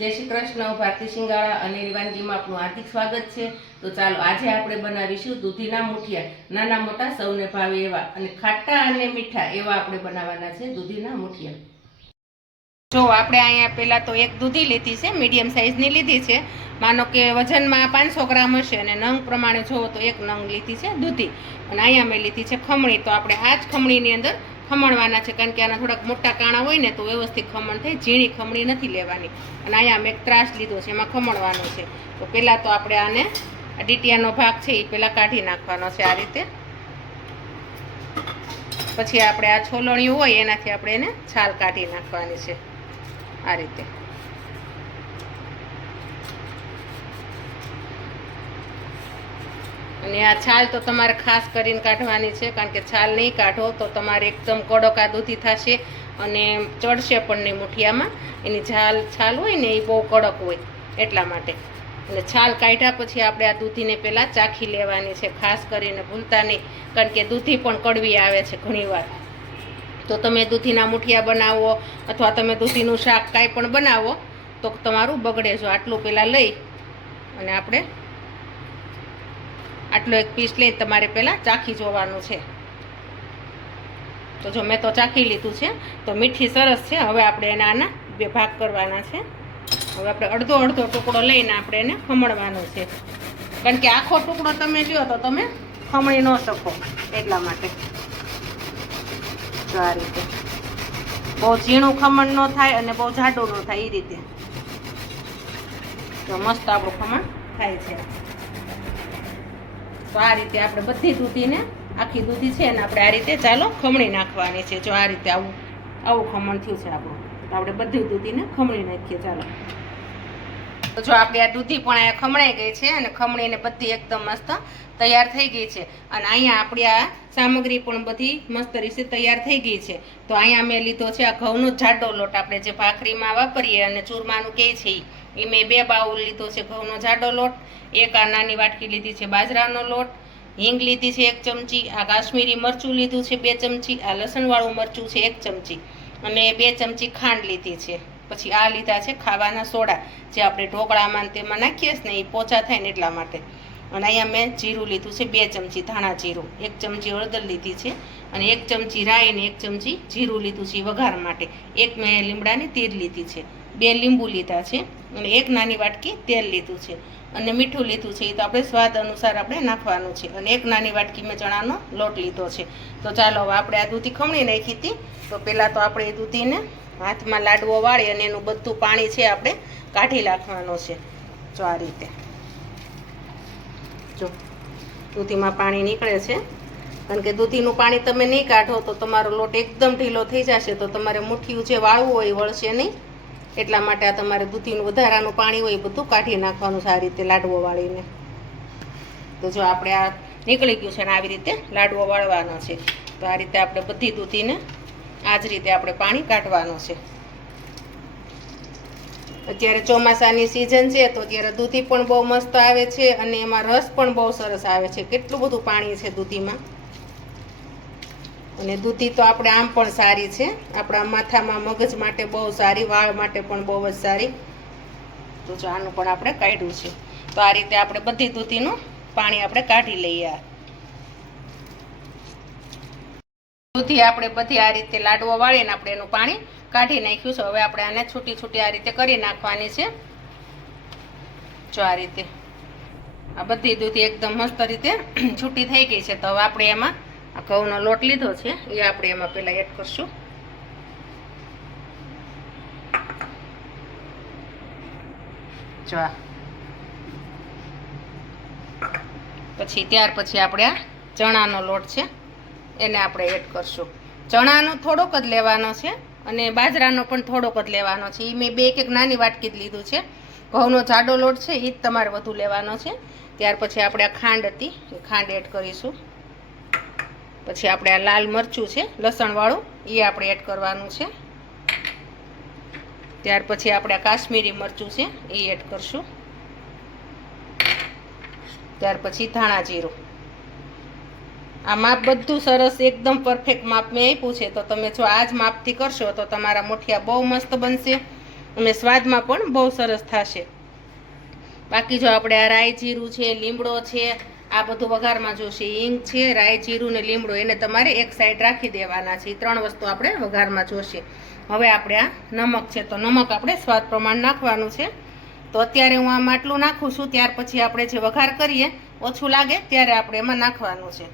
જય શ્રી કૃષ્ણ ભારતી સિંગાળા અને વાનગીમાં આપનું હાર્દિક સ્વાગત છે. તો ચાલો, આજે આપણે બનાવીશું દૂધીના મુઠિયા. નાના મોટા, સૌને ભાવે એવા અને ખાટા અને મીઠા એવા આપણે બનાવવાના છે દૂધીના મુઠિયા. જો આપણે અહીંયા પહેલાં તો એક દૂધી લીધી છે, મીડિયમ સાઇઝની લીધી છે. માનો કે વજનમાં પાંચસો ગ્રામ હશે અને નંગ પ્રમાણે જોવો તો એક નંગ લીધી છે દૂધી. અને અહીંયા મેં લીધી છે ખમણી. તો આપણે આ જ ખમણીની અંદર ખમણવાના છે, કારણ કે આના થોડાક મોટા કાણા હોય ને તો વ્યવસ્થિત ખમણ થાય, ઝીણી ખમણી નથી લેવાની. અને અહીંયા મેં ત્રાસ લીધો છે, એમાં ખમણવાનો છે. તો પહેલાં તો આપણે આને ડીટીયાનો ભાગ છે એ પહેલાં કાઢી નાખવાનો છે આ રીતે. પછી આપણે આ છોલણીયું હોય, એનાથી આપણે એને છાલ કાઢી નાખવાની છે, આ રીતે. અને આ છાલ તો તમારે ખાસ કરીને કાઢવાની છે, કારણ કે છાલ નહીં કાઢો તો તમારે એકદમ કડક આ દૂધી થશે અને ચડશે પણ નહીં મુઠિયામાં. એની છાલ છાલ હોય ને એ બહુ કડક હોય એટલા માટે. અને છાલ કાઢ્યા પછી આપણે આ દૂધીને પહેલાં ચાખી લેવાની છે, ખાસ કરીને ભૂલતા નહીં, કારણ કે દૂધી પણ કડવી આવે છે ઘણીવાર. તો તમે દૂધીના મુઠિયા બનાવો અથવા તમે દૂધીનું શાક કાંઈ પણ બનાવો, તો તમારું બગડે જો આટલું પહેલાં લઈ અને આપણે આટલો એક પીસ લઈ તમારે પહેલાં ચાખી જોવાનું છે. તો જો મેં તો ચાખી લીધું છે, તો મીઠી સરસ છે. હવે આપણે એના આના બે ભાગ કરવાના છે. હવે આપણે અડધો અડધો ટુકડો લઈને આપણે એને ખમણવાનો છે. કારણ કે આખો ટુકડો તમે લ્યો તો તમે ખમણી ન શકો એટલા માટે. તો આ રીતે. બહુ ઝીણું ખમણ ન થાય અને બહુ જાડું ન થાય એ રીતે. તો મસ્ત આપણું ખમણ થાય છે. તો આ રીતે આપણે બધી દૂધીને, આખી દૂધી છે ને આપણે આ રીતે ચાલો ખમણી નાખવાની છે. જો આ રીતે આવું આવું ખમણ થયું છે આપણું, તો આપણે બધી દૂધીને ખમણી નાખીએ. ચાલો. તો જો આપણી આ દૂધી પણ અહીંયા ખમણાઈ ગઈ છે અને ખમણીને બધી એકદમ મસ્ત તૈયાર થઈ ગઈ છે. અને અહીંયા આપણી આ સામગ્રી પણ બધી મસ્ત રીતે તૈયાર થઈ ગઈ છે. તો અહીંયા મેં લીધો છે આ ઘઉંનો જાડો લોટ આપણે જે ભાખરીમાં વાપરીએ અને ચૂરમાનું કહે છે ઈ. એ મેં બે બાઉલ લીધો છે ઘઉંનો જાડો લોટ, એક આ નાની વાટકી લીધી છે બાજરાનો લોટ, હિંગ લીધી છે એક ચમચી, આ કાશ્મીરી મરચું લીધું છે બે ચમચી, આ લસણવાળું મરચું છે એક ચમચી અને બે ચમચી ખાંડ લીધી છે. પછી આ લીધા છે ખાવાના સોડા, જે આપણે ઢોકળામાં તેમાં નાખીએ છીએ ને એ પોચા થાય ને એટલા માટે. અને અહીંયા મેં જીરું લીધું છે બે ચમચી ધાણા જીરું, એક ચમચી હળદર લીધી છે અને એક ચમચી રાઈ ને એક ચમચી જીરું લીધું છે વઘાર માટે. એક મેં લીમડાની તીર લીધી છે. બે લીંબુ લીધા છે અને એક નાની વાટકી તેલ લીધું છે અને મીઠું લીધું છે. એ તો આપણે સ્વાદ અનુસાર આપણે નાખવાનું છે. અને એક નાની વાટકી મેં ચણાનો લોટ લીધો છે. તો ચાલો, હવે આપણે આ દૂધી ખમણી નાખી હતી. તો પહેલાં તો આપણે એ દૂધીને હાથમાં લાડવો વાળી અને એનું બધું પાણી છે આપણે કાઢી નાખવાનું છે. જો આ રીતે. જો, દૂધીમાં પાણી નીકળે છે. કારણ કે દૂધીનું પાણી તમે નહીં કાઢો તો તમારો લોટ એકદમ ઢીલો થઈ જશે. તો તમારે મુઠ્ઠીયું જે વાળવું હોય એ વળશે નહીં. એટલા માટે આ તમારે દૂધીનું વધારાનું પાણી હોય બધું કાઢી નાખવાનું સારી રીતે લાડવો વાળીને. તો જો આપણે આ નીકળી ગયું છે ને આવી રીતે લાડવો વાળવાનો છે. તો આ રીતે આપણે બધી દૂધીને આ જ રીતે આપણે પાણી કાઢવાનું છે. અત્યારે ચોમાસાની સિઝન છે તો અત્યારે દૂધી પણ બહુ મસ્ત આવે છે અને એમાં રસ પણ બહુ સરસ આવે છે. કેટલું બધું પાણી છે દૂધીમાં. અને દૂધી તો આપણે આમ પણ સારી છે. આપણા માથામાં મગજ માટે બહુ સારી, વાળ માટે પણ બહુ જ સારી. તો જો આનું પણ આપણે કાઢ્યું છે. તો આ રીતે આપણે બધી દૂધીનું પાણી આપણે કાઢી લઈએ. દૂધી આપણે બધી આ રીતે લાડવો વાળીને આપણે એનું પાણી કાઢી નાખ્યું છે. હવે આપણે આને છૂટી છૂટી આ રીતે કરી નાખવાની છે. જો આ રીતે આ બધી દૂધી એકદમ મસ્ત રીતે છૂટી થઈ ગઈ છે. તો હવે આપણે એમાં આ ઘઉંનો લોટ લીધો છે. એ આપણે એમાં પહેલાં એડ કરશું. જો પછી ત્યાર પછી આપણે આ ચણાનો લોટ છે. એને આપણે એડ કરશું. ચણાનો થોડોક જ લેવાનો છે અને બાજરાનો પણ થોડોક જ લેવાનો છે. એ મેં બે એક નાની વાટકી જ લીધું છે. ઘઉંનો જાડો લોટ છે એ જ તમારે વધુ લેવાનો છે. ત્યાર પછી આપણે આ ખાંડ હતી, એ ખાંડ એડ કરીશું. પછી આપણે આ લાલ મરચું છે, લસણવાળું, એ આપણે એડ કરવાનું છે. ત્યાર પછી આપણે કાશ્મીરી મરચું છે, એ એડ કરશું. ત્યાર પછી ધાણા જીરું. આ માપ બધું સરસ એકદમ પરફેક્ટ માપ મેં આપ્યું છે, તો તમે જો આ જ માપથી કરશો, તો તમારા મુઠિયા બહુ મસ્ત બનશે. અને સ્વાદમાં પણ બહુ સરસ થશે. બાકી જો આપણે આ રાઈ જીરું છે, લીમડો છે આ બધું વઘારમાં જોશે હિંગ છે, રાઈ, જીરું ને લીમડો, એને તમારે એક સાઈડ રાખી દેવાના છે. ત્રણ વસ્તુ આપણે વઘારમાં જોશે હવે આપણે આ નમક છે, તો નમક આપણે સ્વાદ પ્રમાણ નાખવાનું છે. તો અત્યારે હું આમાં આટલું નાખું છું, ત્યાર પછી આપણે જે વઘાર કરીએ, ઓછું લાગે, ત્યારે આપણે એમાં નાખવાનું છે.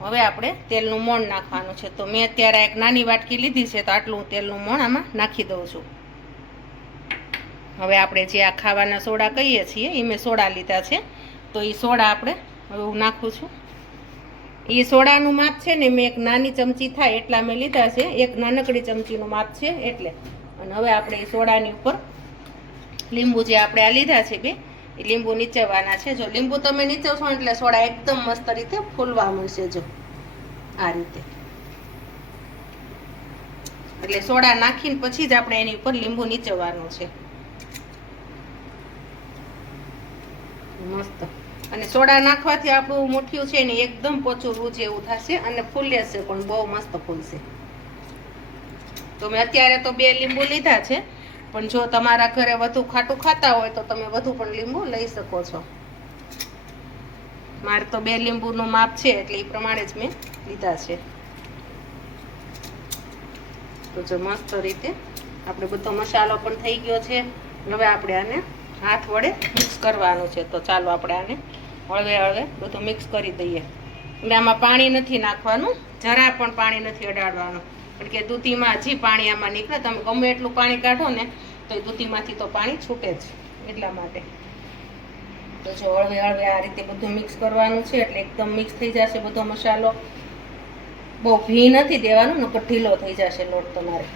હવે આપણે તેલનું મોણ નાખવાનું છે. તો મેં અત્યારે એક નાની વાટકી લીધી છે, તો આટલું તેલનું મોણ આમાં નાખી દઉં છું. હવે આપણે જે આ ખાવાના સોડા કહીએ છીએ એ મેં સોડા લીધા છે. તો એ સોડા આપણે હવે હું નાખું છું. એ સોડાનું માપ છે ને મેં એક નાની ચમચી થાય એટલા મેં લીધા છે. એક નાનકડી ચમચીનું માપ છે એટલે. અને હવે આપણે એ સોડાની ઉપર લીંબુ જે આપણે આ લીધા છે બે એ લીંબુ નીચવવાના છે. જો લીંબુ તમે નીચવશો એટલે સોડા એકદમ મસ્ત રીતે ફૂલવા મળશે જો. આ રીતે. એટલે સોડા નાખીને પછી જ આપણે એની ઉપર લીંબુ નીચવવાનું છે. મસ્ત. અને સોડા નાખવાથી આપણું મુઠિયું છે ને એકદમ પોચું રૂજ એવું થશે અને ફૂલે છે પણ બહુ મસ્ત ફૂલશે. તો મેં અત્યારે તો બે લીંબુ લીધા છે, પણ જો તમારા ઘરે વધુ ખાટું ખાતા હોય તો તમે વધુ પણ લીંબુ લઈ શકો છો. મારે તો બે લીંબુનું માપ છે એટલે એ પ્રમાણે જ મેં લીધા છે. તો જો મસ્ત રીતે આપણે બધો મસાલો પણ થઈ ગયો છે. હવે આપણે આને હાથ વડે મિક્સ કરવાનું છે. તો ચાલો આપણે આને હળવે હળવે બધું મિક્સ કરી દઈએ. એટલે આમાં પાણી નથી નાખવાનું, જરા પણ પાણી નથી અડાડવાનું. કારણ કે દૂધીમાં હજી પાણી આમાં નીકળે, તમે ગમે એટલું પાણી કાઢો ને, તો એ દૂધીમાંથી તો પાણી છૂટે જ, એટલા માટે. તો જો હળવે હળવે આ રીતે બધું મિક્સ કરવાનું છે, એટલે એકદમ મિક્સ થઈ જશે બધો મસાલો. બહુ ભી નથી દેવાનું, નકર ઢીલો થઈ જશે લોટ તમારે.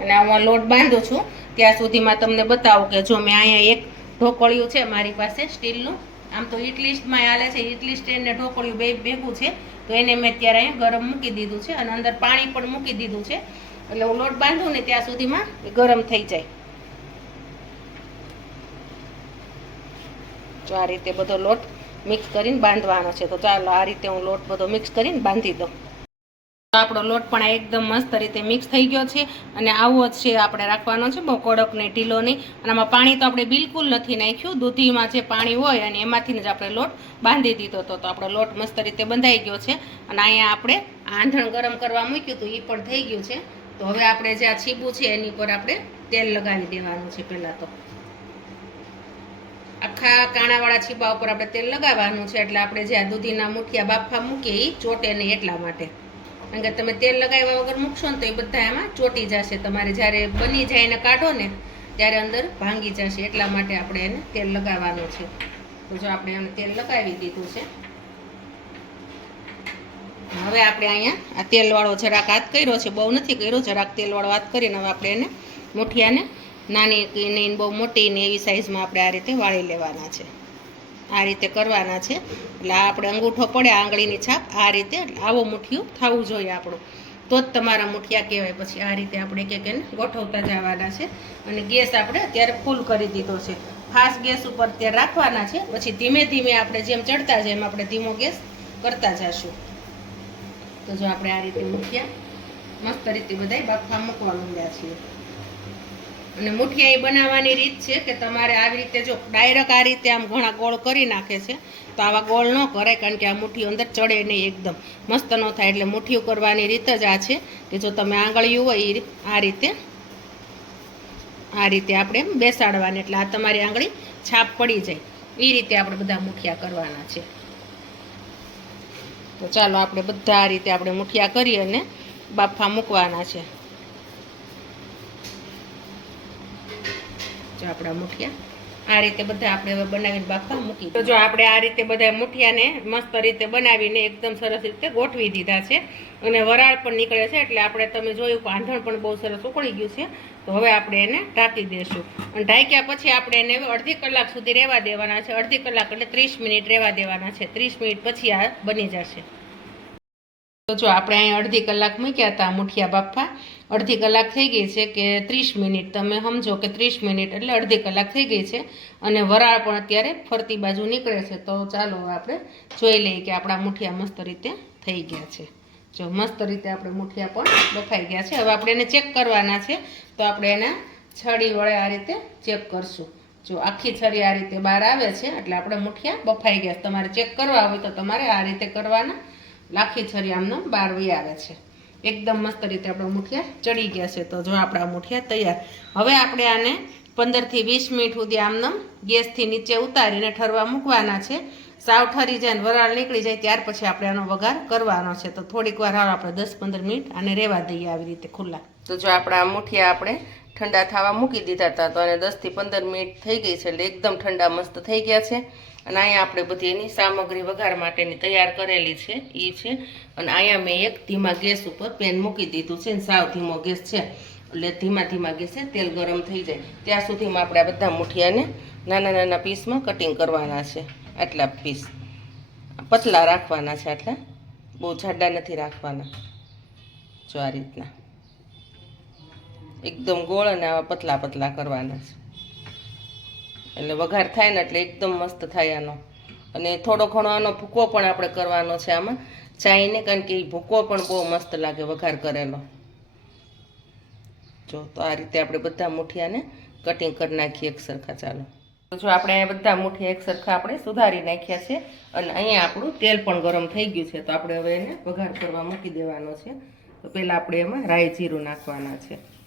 અને હું લોટ બાંધું છું, ત્યાં સુધીમાં તમને બતાવું કે જો મેં અહીંયા એક ઢોકળિયું છે મારી પાસે સ્ટીલનું. આમ તો ઇટલીસ્ટમાં હાલે છે ઇટલી સ્ટેન્ડ ઢોકળિયું બે ભેગું છે, તો એને મેં અત્યારે અહીંયા ગરમ મૂકી દીધું છે અને અંદર પાણી પણ મૂકી દીધું છે. એટલે હું લોટ બાંધું ને ત્યાં સુધીમાં ગરમ થઈ જાય. જો આ રીતે બધો લોટ મિક્સ કરીને બાંધવાનો છે, તો ચાલો આ રીતે હું લોટ બધો મિક્સ કરીને બાંધી દઉં. આપણો લોટ પણ એકદમ મસ્ત રીતે મિક્સ થઈ ગયો છે અને આવો જ છે આપણે રાખવાનો છે બહુ કડક નહીં ઢીલો નહીં. અને આમાં પાણી તો આપણે બિલકુલ નથી નાખ્યું. દૂધીમાં જે પાણી હોય અને એમાંથી જ આપણે લોટ બાંધી દીધો હતો. તો આપણો લોટ મસ્ત રીતે બંધાઈ ગયો છે. અને અહીંયા આપણે આંધણ ગરમ કરવા મૂક્યું હતું. એ પણ થઈ ગયું છે. તો હવે આપણે જે આ છીબું છે એની પર આપણે તેલ લગાવી દેવાનું છે પહેલાં તો. આખા કાણાવાળા છીબા ઉપર આપણે તેલ લગાવવાનું છે. એટલે આપણે જે આ દૂધીના મુઠિયા બાફા મૂકીએ એ ચોટે નહીં એટલા માટે. કારણ કે તમે તેલ લગાવ્યા વગર મૂકશો ને તો એ બધા એમાં ચોટી જશે. તમારે જ્યારે બની જાય ને કાઢો ને, ત્યારે અંદર ભાંગી જશે. એટલા માટે આપણે એને તેલ લગાવવાનું છે. તો જો આપણે એને તેલ લગાવી દીધું છે. હવે આપણે અહીંયા આ તેલવાળો જરાક હાથ કર્યો છે. બહુ નથી કર્યો, જરાક તેલવાળો હાથ કરીને હવે આપણે એને મુઠિયાને નાની નહીં બહુ મોટી ને એવી સાઈઝમાં આપણે આ રીતે વાળી લેવાના છે. આ રીતે કરવાના છે. એટલે આપણે અંગૂઠો પડે આંગળીની છાપ, આ રીતે આવો મુઠિયું થવું જોઈએ આપણું. તો જ તમારા મુઠિયા કહેવાય. પછી આ રીતે આપણે કે એને ગોઠવતા જવાના છે. અને ગેસ આપણે અત્યારે ફૂલ કરી દીધો છે. ફાસ્ટ ગેસ ઉપર અત્યારે રાખવાના છે. પછી ધીમે ધીમે આપણે જેમ ચડતા જાય એમ આપણે ધીમો ગેસ કરતા જશું. તો જો આપણે આ રીતે મુઠિયા મસ્ત રીતે બધાય બાફા મૂકવા માંડ્યા છીએ. અને મુઠિયા એ બનાવવાની રીત છે કે તમારે આવી રીતે જો ડાયરેક્ટ આ રીતે આમ ઘણા ગોળ કરી નાખે છે, તો આવા ગોળ ન કરાય કારણ કે આ મુઠ્ઠી અંદર ચડે નહીં એકદમ. મસ્ત ન થાય એટલે મુઠ્ઠીઓ કરવાની રીત જ આ છે કે જો તમે આંગળીયું હોય આ રીતે આ રીતે આપણે બેસાડવાની. એટલે આ તમારી આંગળી છાપ પડી જાય. એ રીતે આપણે બધા મુઠિયા કરવાના છે. તો ચાલો આપણે બધા રીતે આપણે મુઠિયા કરી અને બાફા મૂકવાના છે. જો આપણા મુઠિયા. આ રીતે બધા આપણે હવે બનાવીને બાફા મૂકી તો જો આપણે આ રીતે બધા મુઠિયાને મસ્ત રીતે બનાવીને એકદમ સરસ રીતે ગોઠવી દીધા છે. અને વરાળ પણ નીકળે છે, એટલે આપણે તમે જોયું કે આંધણ પણ બહુ સરસ ઉકળી ગયું છે. તો હવે આપણે એને ઢાંકી દઈશું અને ઢાંક્યા પછી આપણે એને અડધી કલાક સુધી રહેવા દેવાના છે. અડધી કલાક એટલે ત્રીસ મિનિટ રહેવા દેવાના છે. ત્રીસ મિનિટ પછી આ બની જશે. તો જો આપણે અહીં અડધી કલાક મૂક્યા હતા મુઠિયા બાફા અડધી કલાક થઈ ગઈ છે કે ત્રીસ મિનિટ. તમે સમજો કે ત્રીસ મિનિટ એટલે અડધી કલાક થઈ ગઈ છે અને વરાળ પણ અત્યારે ફરતી બાજુ નીકળે છે. તો ચાલો આપણે જોઈ લઈએ કે આપણા મુઠિયા મસ્ત રીતે થઈ ગયા છે. જો મસ્ત રીતે આપણે મુઠિયા પણ બફાઈ ગયા છે. હવે આપણે એને ચેક કરવાના છે. તો આપણે એના છડી વડે આ રીતે ચેક કરશું. જો આખી છરી આ રીતે બહાર આવે છે એટલે આપણે મુઠિયા બફાઈ ગયા તમારે ચેક કરવા હોય તો તમારે આ રીતે કરવાના. લાખી છરી આમને બહાર વહી આવે છે. એકદમ મસ્ત રીતે આપણા મુઠિયા ચડી ગયા છે. તો જો આપણા મુઠિયા તૈયાર. હવે આપણે આને પંદરથી વીસ મિનિટ સુધી આમનામ ગેસથી નીચે ઉતારીને ઠરવા મૂકવાના છે. સાવ ઠરી જાય ને વરાળ નીકળી જાય ત્યાર પછી આપણે આનો વઘાર કરવાનો છે. તો થોડીક વાર હાલ આપણે દસ પંદર મિનિટ આને રહેવા દઈએ આવી રીતે ખુલ્લા. તો જો આપણા મુઠિયા આપણે ઠંડા થવા મૂકી દીધા હતા તો અને દસથી પંદર મિનિટ થઈ ગઈ છે. એટલે એકદમ ઠંડા મસ્ત થઈ ગયા છે. અને અહીંયા આપણે બધી એની સામગ્રી વઘાર માટેની તૈયાર કરેલી છે એ છે. અને અહીંયા મેં એક ધીમા ગેસ ઉપર પેન મૂકી દીધું છે ને સાવ ધીમો ગેસ છે. એટલે ધીમા ધીમા ગેસે તેલ ગરમ થઈ જાય. ત્યાં સુધીમાં આપણે આ બધા મુઠિયાને નાના નાના પીસમાં કટિંગ કરવાના છે. આટલા પીસ. પતલા રાખવાના છે આટલા. બહુ જાડા નથી રાખવાના. જો આ રીતના. એકદમ ગોળ અને આવા પતલા પતલા કરવાના છે. એટલે વઘાર થાય ને એટલે એકદમ મસ્ત થાય આનો. અને થોડો ઘણો આનો ભૂકો પણ આપણે કરવાનો છે આમાં. ચાઈને, કારણ કે એ ભૂકો પણ બહુ મસ્ત લાગે વઘાર કરેલો. જો, તો આ રીતે આપણે બધા મુઠિયાને કટિંગ કરી નાખીએ એક સરખા ચાલો. જો આપણે બધા મુઠિયા એક સરખા આપણે સુધારી નાખ્યા છે અને અહીંયા આપણું તેલ પણ ગરમ થઈ ગયું છે. તો આપણે હવે એને વઘાર કરવા મૂકી દેવાનો છે. તો પહેલાં આપણે એમાં રાઈ જીરું નાખવાના છે.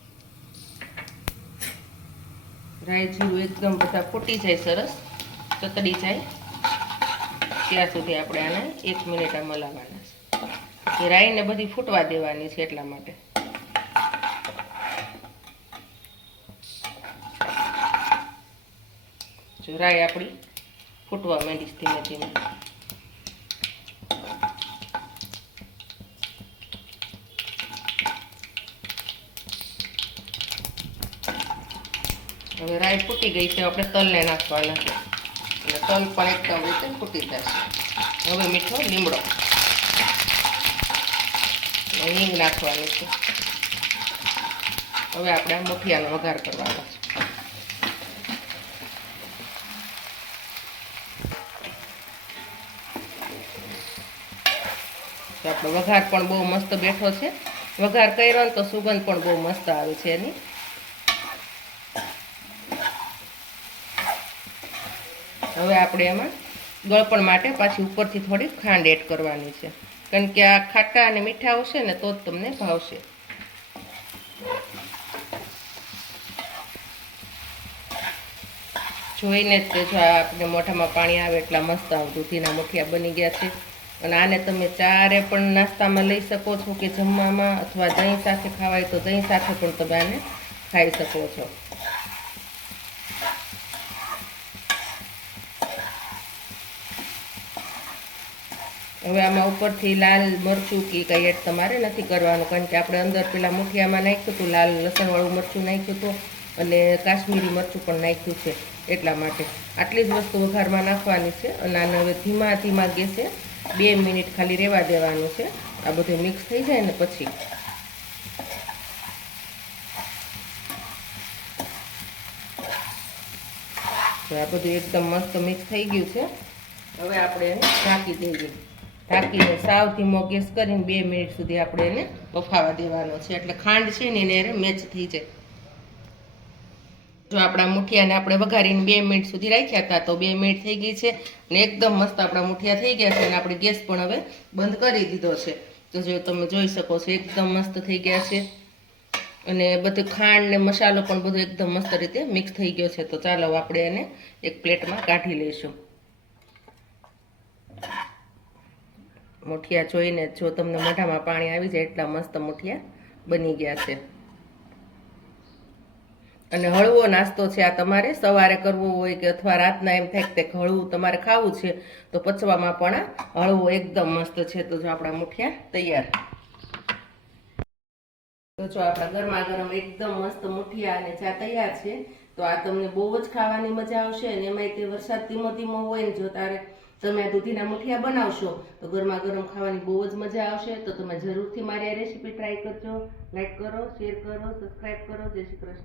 રાઈ જીરું એકદમ બધા ફૂટી જાય સરસ ચતડી જાય. ત્યાં સુધી આપણે આને એક મિનિટ આ મલાવવાના છે. રાઈને બધી ફૂટવા દેવાની છે એટલા માટે. જો રાઈ આપણી ફૂટવા માંડી ધીમે ધીમે. હવે રાઈ ફૂટી ગઈ છે, આપણે તલને નાખવાના છે. એટલે તલ પણ એકદમ રીતે ફૂટી જશે. હવે મીઠો લીમડો. હિંગ નાખવાનું છે. હવે આપણે મુઠિયાનો વઘાર કરવાનો છે. આપણો વઘાર પણ બહુ મસ્ત બેઠો છે. વઘાર કર્યો ને તો સુગંધ પણ બહુ મસ્ત આવે છે એની. હવે આપણે એમાં ગળપણ માટે પાછી ઉપરથી થોડી ખાંડ એડ કરવાની છે. કારણ કે આ ખાટા અને મીઠા આવશે ને તો જ તમને ભાવશે. જોઈને જ જો આપણે મોઢામાં પાણી આવે એટલા મસ્ત દૂધીના મુઠિયા બની ગયા છે. અને આને તમે ચારે પણ નાસ્તામાં લઈ શકો છો કે જમવામાં અથવા દહીં સાથે ખાવાય તો દહીં સાથે પણ તમે આને ખાઈ શકો છો. હવે આમાં ઉપરથી લાલ મરચું કે કંઈ એડ તમારે નથી કરવાનું, કારણ કે આપણે અંદર પેલા મુઠિયામાં નાખ્યું હતું, લાલ લસણવાળું મરચું નાખ્યું હતું અને કાશ્મીરી મરચું પણ નાખ્યું છે એટલા માટે. આટલી જ વસ્તુ વઘારમાં નાખવાની છે અને આને હવે ધીમા ધીમા ગેસે બે મિનિટ ખાલી રહેવા દેવાનું છે. આ બધું મિક્સ થઈ જાય ને પછી. આ બધું એકદમ મસ્ત મિક્સ થઈ ગયું છે. હવે આપણે એને ઢાંકી દઈએ. ઢાંકીને સાવ ધીમો ગેસ કરીને બે મિનિટ સુધી આપણે એને બફાવા દેવાનો છે. એટલે ખાંડ છે ને એને મેચ થઈ જાય. જો આપણા મુઠિયાને આપણે વઘારીને બે મિનિટ સુધી રાખ્યા હતા, તો બે મિનિટ થઈ ગઈ છે અને એકદમ મસ્ત આપણા મુઠિયા થઈ ગયા છે અને આપણે ગેસ પણ હવે બંધ કરી દીધો છે. તો જો તમે જોઈ શકો છો, એકદમ મસ્ત થઈ ગયા છે. અને બધું ખાંડ ને મસાલો પણ બધું એકદમ મસ્ત રીતે મિક્સ થઈ ગયો છે. તો ચાલો આપણે એને એક પ્લેટમાં કાઢી લઈશું. મુઠિયા જોઈને જો તમને મોઢામાં પાણી આવી જાય એટલા મસ્ત મુઠિયા બની ગયા છે. અને હળવો નાસ્તો છે આ તમારે. સવારે કરવો હોય કે અથવા રાતના એમ થાય કે હળવું તમારે ખાવું છે, તો પચવામાં પણ આ હળવો એકદમ મસ્ત છે. તો જો આપણા મુઠિયા તૈયાર. તો જો આપણા ગરમા ગરમ એકદમ મસ્ત મુઠિયા અને ચા તૈયાર છે, તો આ તમને બહુ જ ખાવાની મજા આવશે અને એમાંય તે વરસાદ ધીમો ધીમો હોય ને જો તારે તમે દૂધીના મુઠિયા બનાવશો. તો ગરમા ગરમ ખાવાની બહુ જ મજા આવશે. તો તમે જરૂરથી મારી આ રેસીપી ટ્રાય કરજો. લાઈક કરો શેર કરો સબસ્ક્રાઈબ કરો. જય શ્રી કૃષ્ણ.